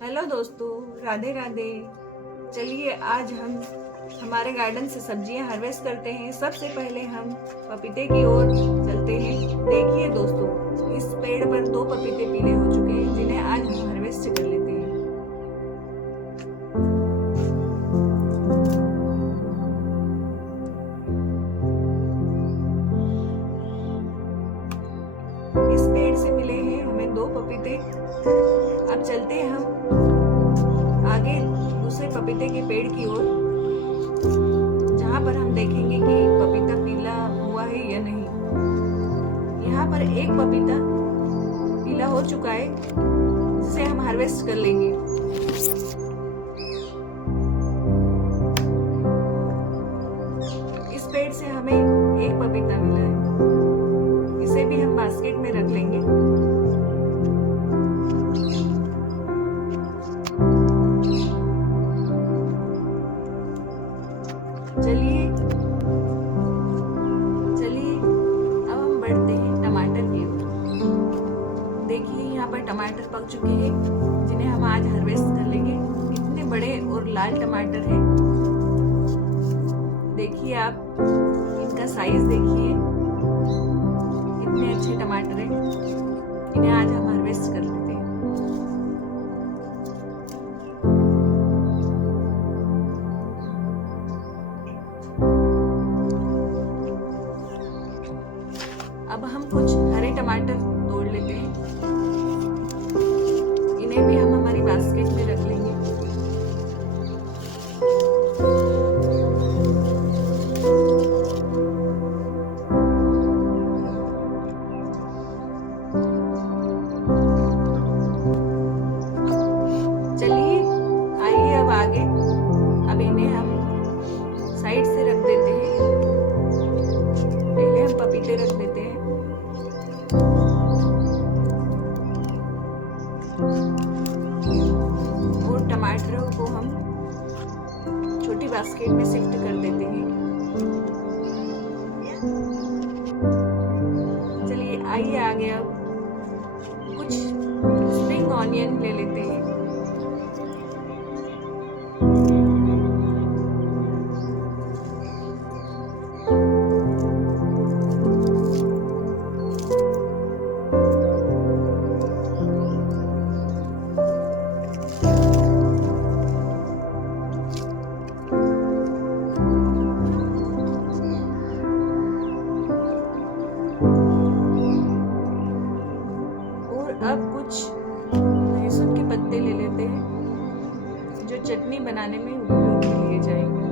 Hello दोस्तों, राधे राधे। चलिए आज हम हमारे गार्डन से सब्जियां हार्वेस्ट करते हैं। सबसे पहले हम पपीते की ओर चलते हैं। देखिए दोस्तों, इस पेड़ पर 2 पपीते पीले हो चुके हैं जिन्हें आज हम हार्वेस्ट कर लेते हैं। इस पेड़ से मिले हैं हमें 2 पपीते। अब चलते हैं हम आगे दूसरे पपीते के पेड़ की ओर, जहाँ पर हम देखेंगे कि पपीता पीला हुआ है या नहीं। यहाँ पर एक पपीता पीला हो चुका है जिसे हम हार्वेस्ट कर लेंगे। इस पेड़ से हमें एक पपीता मिला है, इसे भी हम बास्केट में रख लेंगे। चलिए अब हम बढ़ते हैं टमाटर की ओर। देखिए यहाँ पर टमाटर पक चुके हैं जिन्हें हम आज हार्वेस्ट कर लेंगे। कितने बड़े और लाल टमाटर हैं, देखिए आप इनका साइज देखिए, कितने अच्छे टमाटर हैं। इन्हें आज हम हार्वेस्ट कर लेते हैं। अब हम कुछ हरे टमाटर तोड़ लेते हैं, इन्हें भी हम हमारी बास्केट में रख लेंगे। चलिए आइए अब आगे, अब इन्हें हम साइड से रख देते हैं। पहले हम पपीते रख देते हैं। और टमाटरों को हम छोटी बास्केट में शिफ्ट कर देते हैं। चलिए आइए आगे, अब कुछ स्प्रिंग ऑनियन ले लेते हैं। अब कुछ लहसुन के पत्ते ले लेते हैं जो चटनी बनाने में उपयोग में लिए जाएंगे।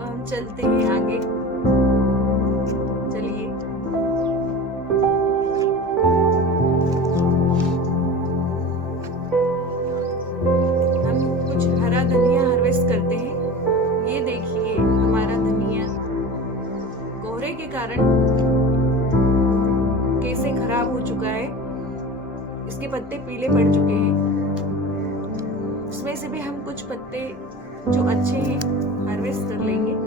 हम चलते हैं आगे। चलिए धनिया हार्वेस्ट करते हैं। ये देखिए हमारा धनिया कोहरे के कारण कैसे खराब हो चुका है, इसके पत्ते पीले पड़ चुके हैं। इसमें से भी हम कुछ पत्ते जो अच्छे हैं हार्वेस्ट कर लेंगे।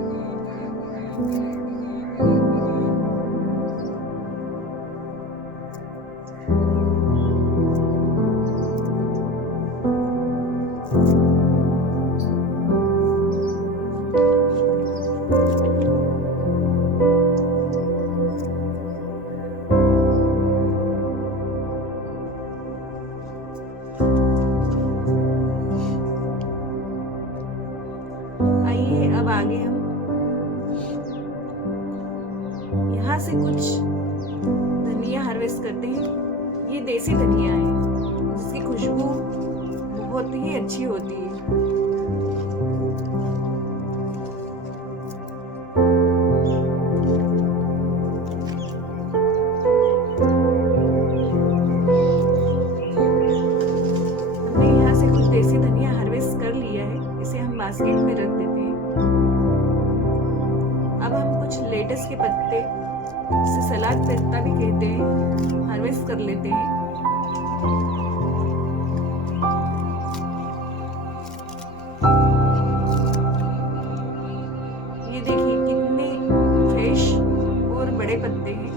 आइए अब आगे हम यहाँ से कुछ धनिया हार्वेस्ट करते हैं। ये देसी धनिया है जिसकी खुशबू बहुत ही अच्छी होती है। हमने यहाँ से कुछ देसी धनिया हार्वेस्ट कर लिया है, इसे हम बास्केट में रख देते हैं। अब हम कुछ लेटस के पत्ते, जिसे सलाद पत्ता भी कहते हैं, हार्वेस्ट कर लेते हैं। ये देखिए कितने फ्रेश और बड़े पत्ते हैं।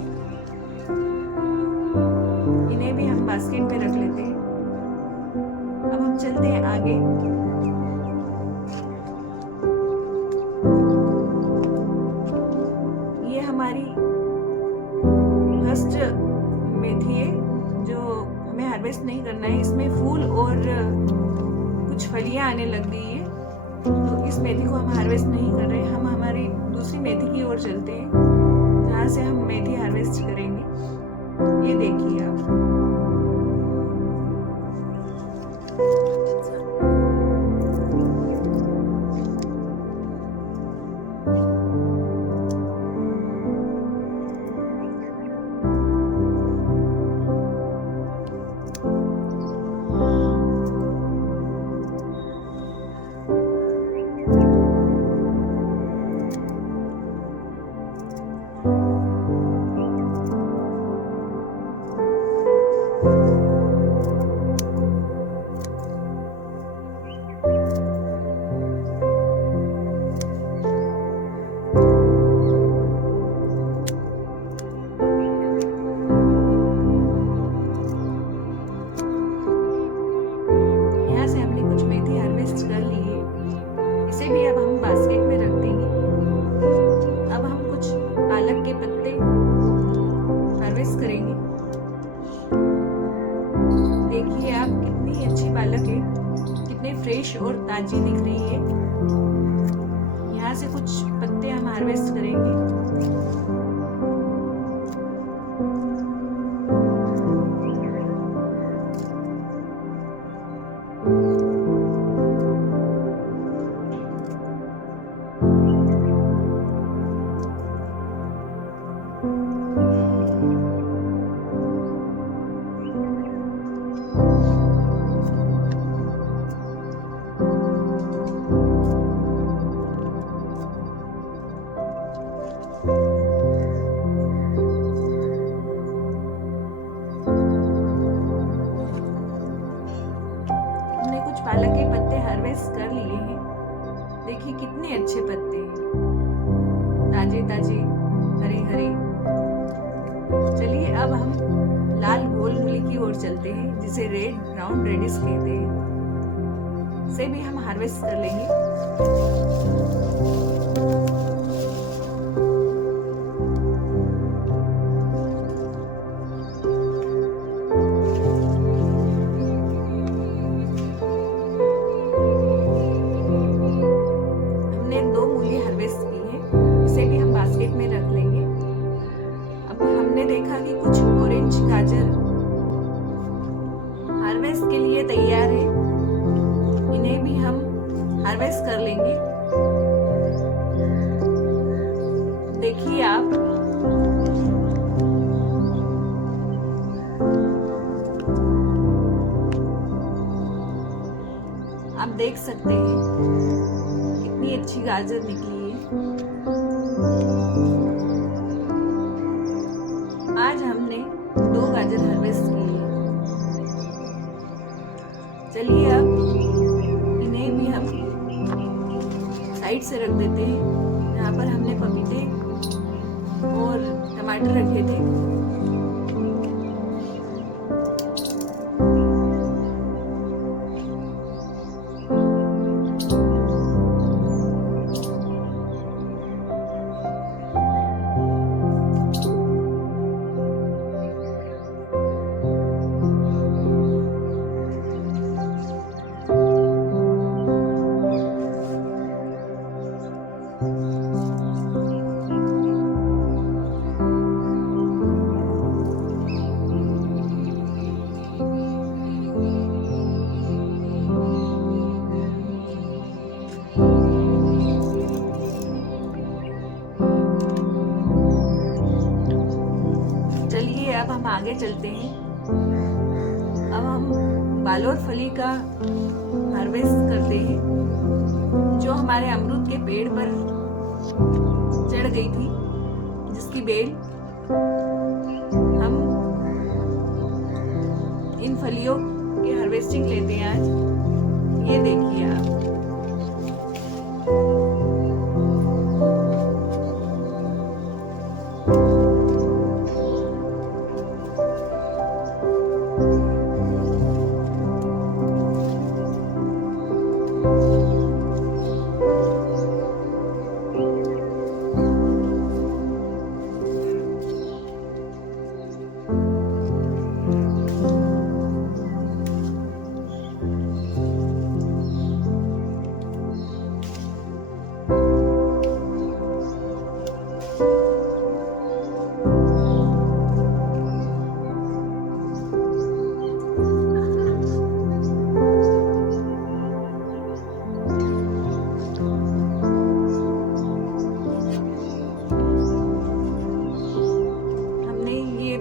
इन्हें भी हम बास्केट में रख लेते हैं। अब हम चलते हैं आगे। ये हमारी फर्स्ट मेथी है जो हमें हार्वेस्ट नहीं करना है। इसमें फूल और कुछ फलियां आने लग गई है, तो इस मेथी को हम हार्वेस्ट नहीं कर रहे। हम हमारी दूसरी मेथी की ओर चलते हैं जहाँ से हम मेथी हार्वेस्ट करेंगे। ये देखिए आप। भी अब हम बास्केट में रख देंगे। अब हम कुछ पालक के पत्ते हार्वेस्ट करेंगे। देखिए आप कितनी अच्छी पालक है, कितने फ्रेश और ताजी दिख रही है। यहाँ से कुछ पत्ते हम हार्वेस्ट करेंगे। पालक के पत्ते हार्वेस्ट कर लिए हैं। देखिए कितने अच्छे पत्ते हैं, ताजे ताजे, हरे हरे। चलिए अब हम लाल गोल मूली की ओर चलते हैं, जिसे रेड ब्राउन रेडिश कहते हैं। इसे भी हम हार्वेस्ट कर लेंगे। देखा कि कुछ ऑरेंज गाजर हार्वेस्ट के लिए तैयार है। इन्हें भी हम हार्वेस्ट कर लेंगे। देखिए आप देख सकते हैं कितनी अच्छी गाजर निकली है। आज हमने 2 गाजर हार्वेस्ट की है। चलिए अब इन्हें भी हम साइड से रख देते हैं, जहाँ पर हमने पपीते और टमाटर रखे थे। अब हम आगे चलते हैं। अब हम बालोर फली का हार्वेस्ट करते हैं, जो हमारे अमरूद के पेड़ पर चढ़ गई थी, जिसकी बेल हम इन फलियों की हार्वेस्टिंग लेते हैं आज। ये देखिए आप,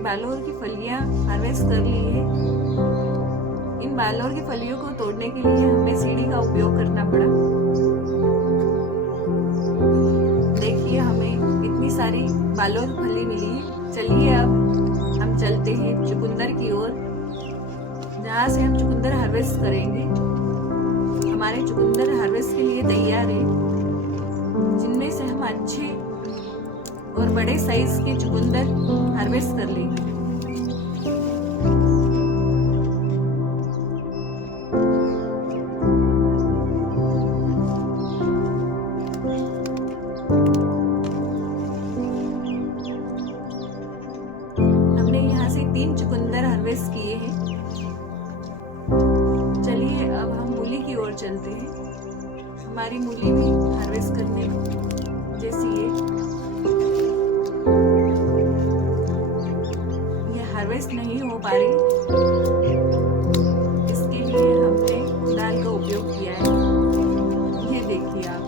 बालोर की फलियां हार्वेस्ट कर ली है। इन बालोर की फलियों को तोड़ने के लिए हमें सीढ़ी का उपयोग करना पड़ा। देखिए हमें इतनी सारी बालोर फली मिली है। चलिए अब हम चलते हैं चुकंदर की ओर, जहाँ से हम चुकंदर हार्वेस्ट करेंगे। हमारे चुकंदर हार्वेस्ट के लिए तैयार है, जिनमें से हम अच्छे और बड़े साइज के चुकंदर हार्वेस्ट कर लेंगे। हमने यहाँ से 3 चुकंदर हार्वेस्ट किए हैं। चलिए अब हम मूली की ओर चलते हैं। हमारी मूली भी हार्वेस्ट करने जैसी ये हार्वेस्ट नहीं हो पा रही, इसके लिए हमने दाल का उपयोग किया है। ये देखिए आप,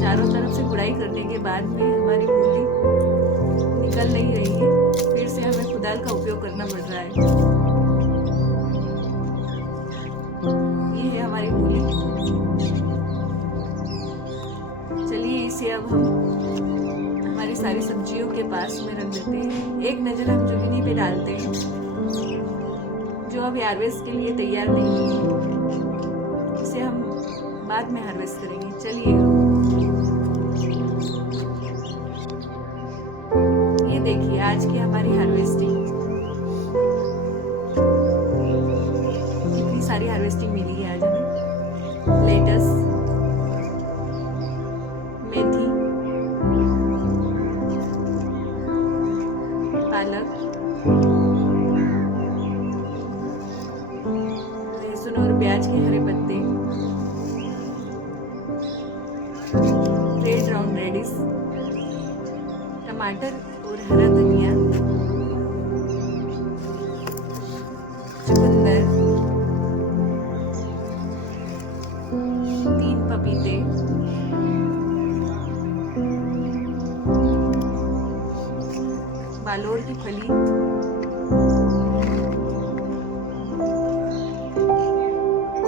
चारों तरफ से गुड़ाई करने के बाद में हमारी मूली निकल नहीं रही है, फिर से हमें कुदाल का उपयोग करना पड़ रहा है। ये है हमारी मूली। चलिए इसे अब हम हमारी सारी सब्जियों के पास में रख देते हैं। एक नज़र हम जुगनी पे डालते हैं, जो अभी हार्वेस्ट के लिए तैयार नहीं है। इसे हम बाद में हार्वेस्ट करेंगे। चलिए ये देखिए आज की हमारी हार्वेस्टिंग, कितनी सारी हार्वेस्टिंग मिली है आज हमें। लेटस, मेथी, पालक, लहसुन और प्याज के हरे पत्ते, रेड राउंड रेडिश, टमाटर और हरा धनिया, चुकंदर, 3 पपीते, बालोर की फली,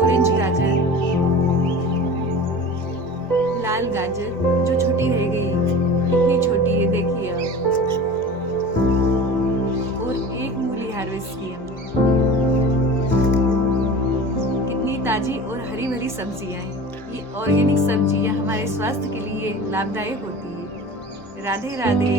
ऑरेंज गाजर, लाल गाजर जो छोटी रह गई, इतनी छोटी है देखिए आप, और 1 मूली हार्वेस्ट की हमने। कितनी ताजी और हरी भरी सब्जियां हैं। ये ऑर्गेनिक सब्जियां हमारे स्वास्थ्य के लिए लाभदायक होती है। राधे राधे।